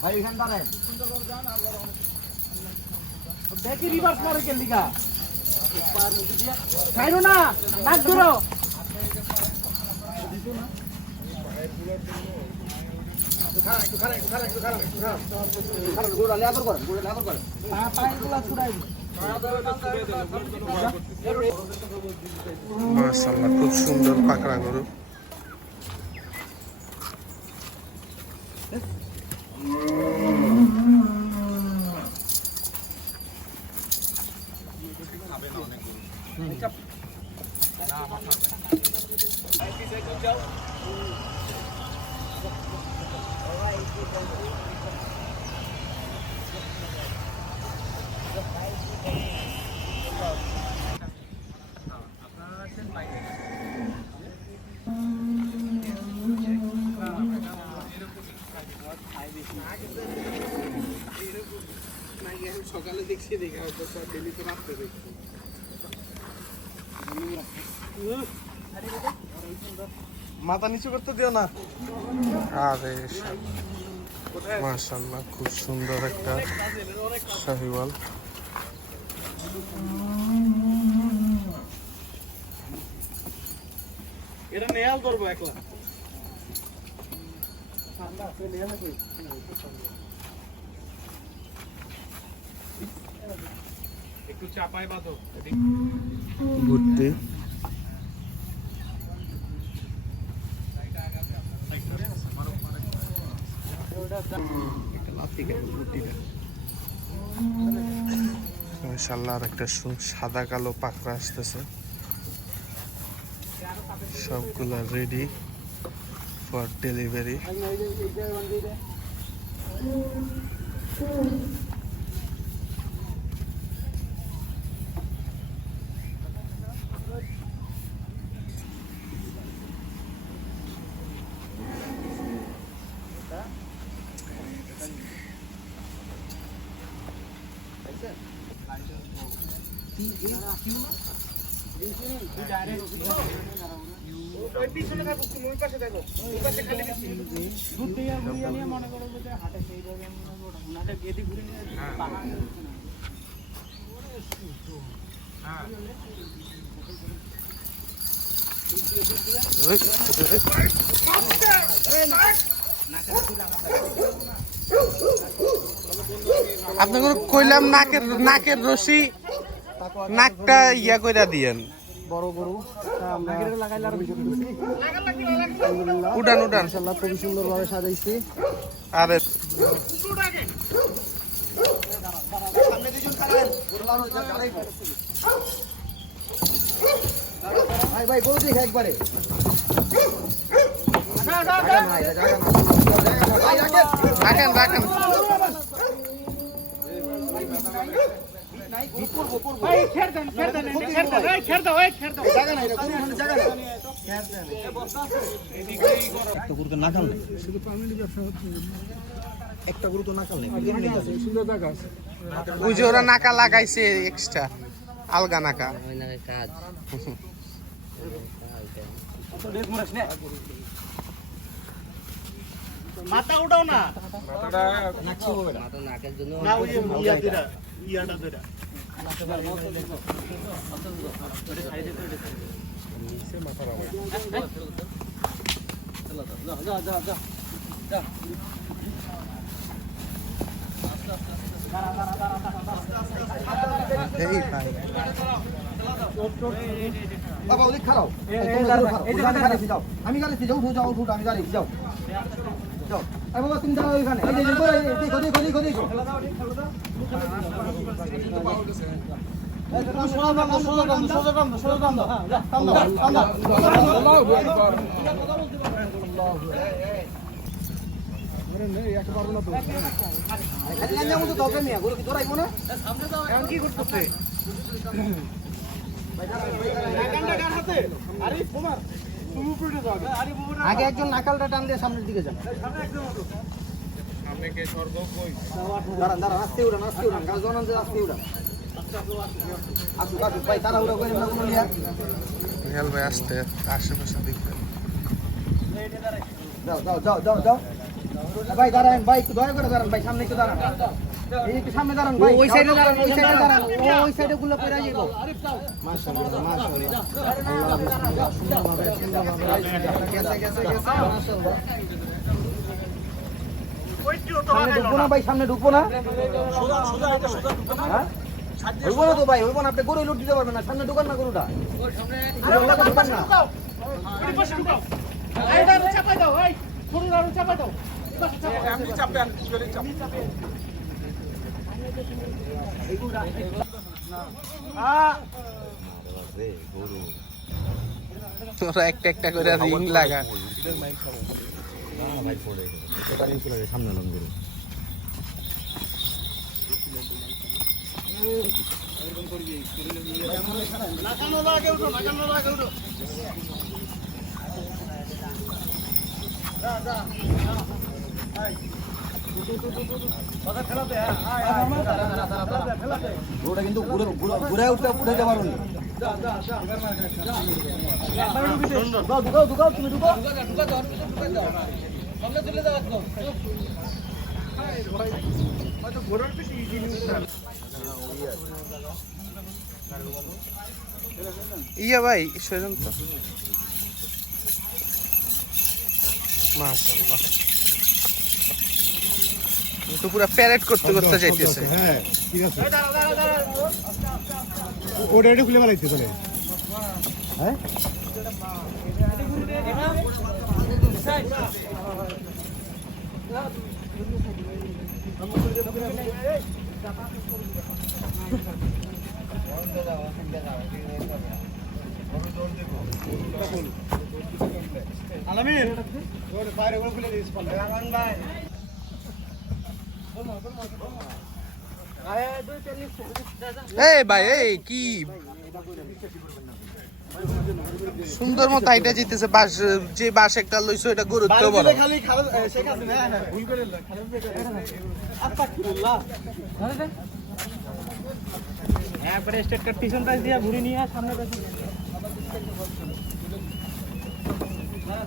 ভাই এখান দাঁড়ায় দেখি রিভার্স মারে কেন দিকা ছাইরো না নাক ধরো মাশাআল্লাহ খুব সুন্দর পাকড়া গরু। সকালে দেখছি দেখে ডেলি তো রাখতে দেখছি মাথা নিচু করতে দিও না। আরে মাশাআল্লাহ খুব সুন্দর একটা শাহিওয়াল। এটা নেয়াল করবো একলা একটু চাপায় বাঁধো ঘুরতে মাশাআল্লাহ আর একটা সাদা কালো পাকড়া আসতেছে। সবগুলা রেডি ফর ডেলিভারি। আপনাকে কইলাম নাকের রশি নাকটা ইয়া কইরা দিয়েন। বড় গরু উঠান উঠান মাশাআল্লাহ খুব সুন্দর ভাবে সাজাইছি। আরে ভাই ভাই গরু দেখে একবারে রাখেন রাখেন। একটা গরু তো নাকাল নেই ওই যে ওরা নাকা লাগাইছে এক্সট্রা আলগা নাকা। মাথা উঠাও না না ওই ইয়াটা ধরে এই ভাই বাবা ওদিক খারাপ আমি গাড়িতে যাও যাও উঠো আমি গাড়ি যাও যাও আরে বাবা তুমি যাও ওখানে এই যে দেখো দেখো দেখো দেখো কি করতেছে আগে একজন নাকালটা টান দিয়ে সামনের দিকে যান দাঁড়ান দাঁড়ান আস্তে উড়ান গাছ জনান আস্তে উড়ান আসুক আসুক ভাই তাড়াহুড়ো করে না কোনো লিয়া হেল ভাই আসতে আশেপাশে দেখবে যাও যাও যাও যাও যাও ভাই দাঁড়ান ভাই একটু দয়া করে দাঁড়ান ভাই সামনে একটু দাঁড়ান এই একটু সামনে দাঁড়ান ভাই ওই সাইডে দাঁড়ান ওই সাইডে দাঁড়ান ওই সাইডে গুলো পড়ে যাইব মাশাআল্লাহ মাশাআল্লাহ আল্লাহ সুন্দরভাবে গেছে গেছে গেছে মাশাআল্লাহ সামনে ঢুকবো না ভাই সামনে ঢুকবো না হ্যাঁ হইব না তো ভাই হইব না আপনি গরু লুট দিতে পারবেন না সামনে ঢুকান না গরুটা ঢুকান না তোরা একটা একটা করে রিং লাগা সামনে লং গরু গরুটা কিন্তু ঘুরে উঠতে উঠে পারো না ঢুকাও ঢুকাও তুমি ঢুকাও ইয়া ভাই সেজন তো মাশাআল্লাহ তো পুরো প্যারেড করতে করতে যাইতেছে হ্যাঁ ঠিক আছে ওটা এটা খুলে বানাইতে চলে হ্যাঁ আলামিন ওর বাইরে ওগুলো খুলে দিস পালে এই ভাই এই কি সুন্দর মতো আইটা জিতেছে বাস যে বাস একটা লইছো এটা গরুত্ব বড় খালি শেখ হাসিনা হ্যাঁ ভুল করে খালি আস্তাগফিরুল্লাহ একবারে স্টেট কাট পিছন পাশ দিয়া ঘুরে নিয়ে সামনে পাশে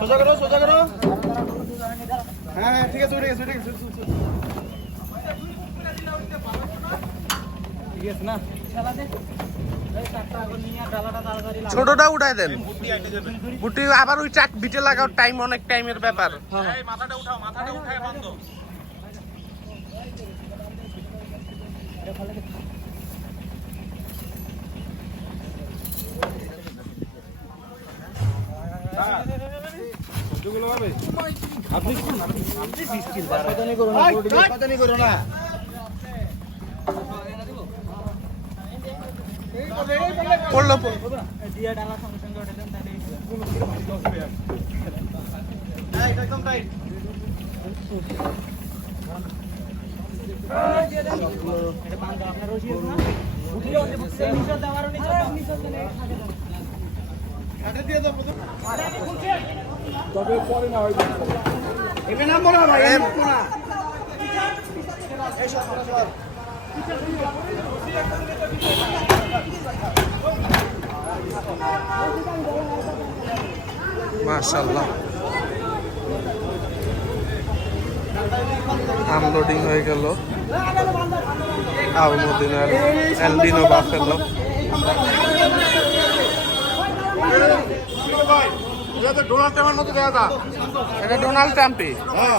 সোজা করো হ্যাঁ হ্যাঁ ঠিক আছে উঠে গেছে ঠিক আছে না খেলা দে এই কাটটা আগুন নিয়ে ডালাটা তাড়াতাড়ি লাগা ছোটটা উঠাই দেন বুটি আবার ওই চাক বিটে লাগাও টাইম অনেক টাইমের ব্যাপার এই মাথাটা উঠায় বন্ধ আপনি করো না পড়লো দিয়া ডালা সঙ্গে সঙ্গে উঠে দেন তাহলে একদম টাইট এটা বান্ধ আপনার রশি আছে না উঠিয়ে নিচে দেওয়ারও নিচে চলে কাটে দিয়ে দাও তবে পরে না হইবে এমনি নাম বলা ভাই নাম না এই সব মাশাআল্লাহ আনলোডিং হয়ে গেল আলমদিনার এলবিনো বাফেলো ডোনাল্ড ট্রাম্পের মতো দেখা দা এটা ডোনাল্ড ট্রাম্পই হ্যাঁ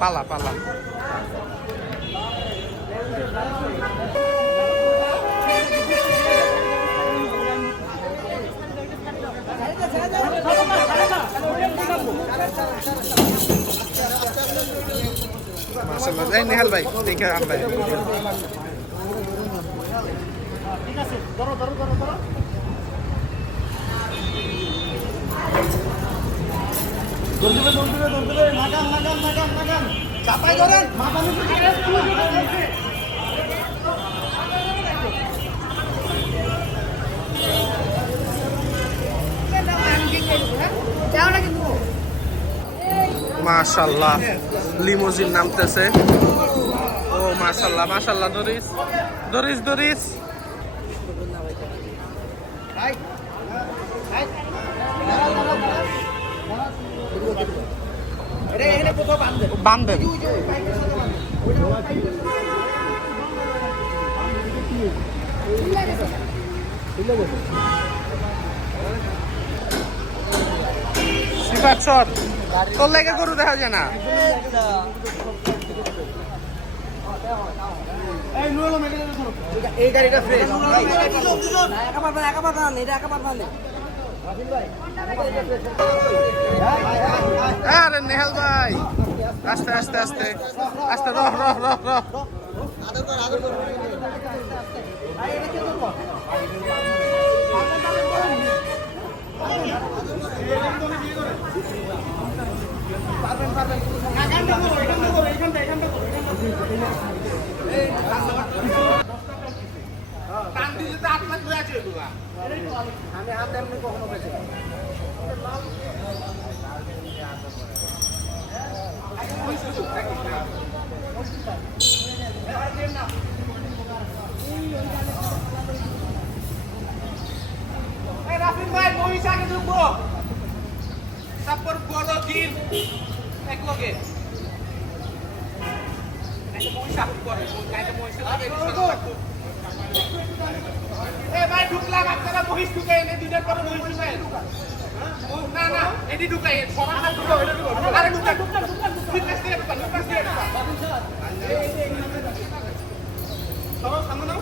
পালা পালা মাশাআল্লাহ এই নিহাল ভাই দেখে আন ভাই ঠিক আছে ধরো দৌড়বে নাগান চাপাই ধরেন মাথা নিচে মাশাআল্লাহ লিমোজিন নামতেছে ও মাই মাশাআল্লাহ মাশাআল্লাহ দরিস দরিস দরিস ভাই ভাই দাঁড়ান, দাঁড়ান, দাঁড়ান। এখানে কোথাও বাঁধবেন বান্ধেন ওই যে ওই পাইপের সাথে বাঁধবেন। ওইটা ওই পাইপের সাথে সিফাত সর তোর লেগে গরু দেখা যায় না এই গাড়িটা ফ্রেশ আরে নেহাল ভাই আস্তে আস্তে আস্তে আস্তে রহ রহ রহ রহ আমি হাত এমনি কখনো পেয়েছি রাফিক ভাই মহিষ আগে ঢুকবো তারপর বড় দিন এক লগে ভাই ঢুকলাম আপনারা মহিষ ঢুকে এনে দুইটার পরে মহিষ ঢুকাই না না এটি ঢুকাই সবার হাত ঢুকাও আরে ঢুকা ঢুকা ঢুকা ফিটনেস দিয়ে ঢুকা ফিটনেস দিয়ে ঢুকা সবার সামনে নাও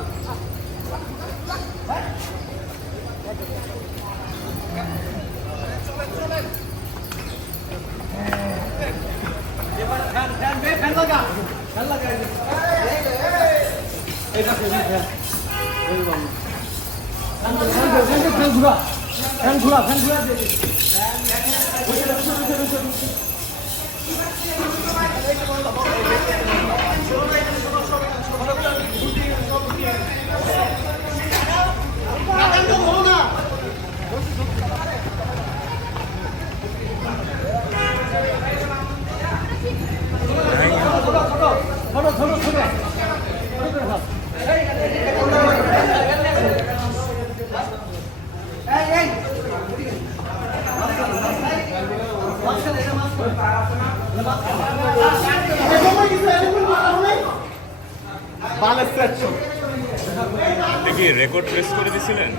আপনি কি রেকর্ড প্রেস করে দিছিলেন?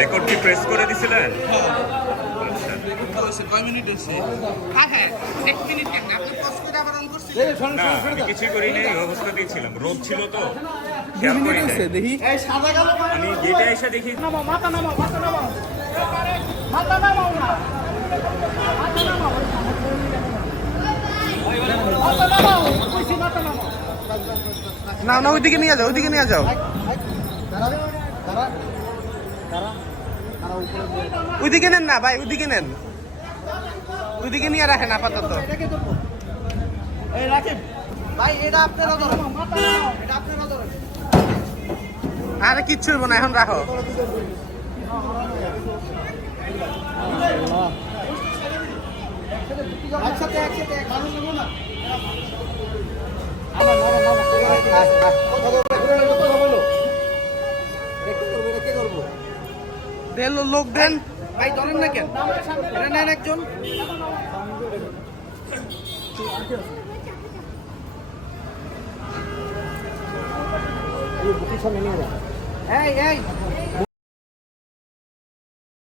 রেকর্ড কি প্রেস করে দিছিলেন? কয় মিনিট হয়েছে হ্যাঁ 1 মিনিট কেন আপনি পজ করে আবার অন করছিলেন না আমি কিছুই করি নাই, এই অবস্থা দিয়েছিলাম, রোদ ছিল তো খেয়াল করি নাই। দেখি আমি গেটে এসে দেখি না না ওইদিকে নিয়ে যাও ওইদিকে নিয়ে যাও ওইদিকে নেন না ভাই ওইদিকে নেন ওইদিকে নিয়ে রাখেন আপাতত এই রাখেন ভাই এটা আপনারা ধরেন এটা আপনারা ধরেন আরে কিচ্ছু হইব না এখন রাখো একসাথে একসাথে মানুষ নেবো না দেন লোক দেন ভাই ধরেন না কেন এটা নেন একজন এই এই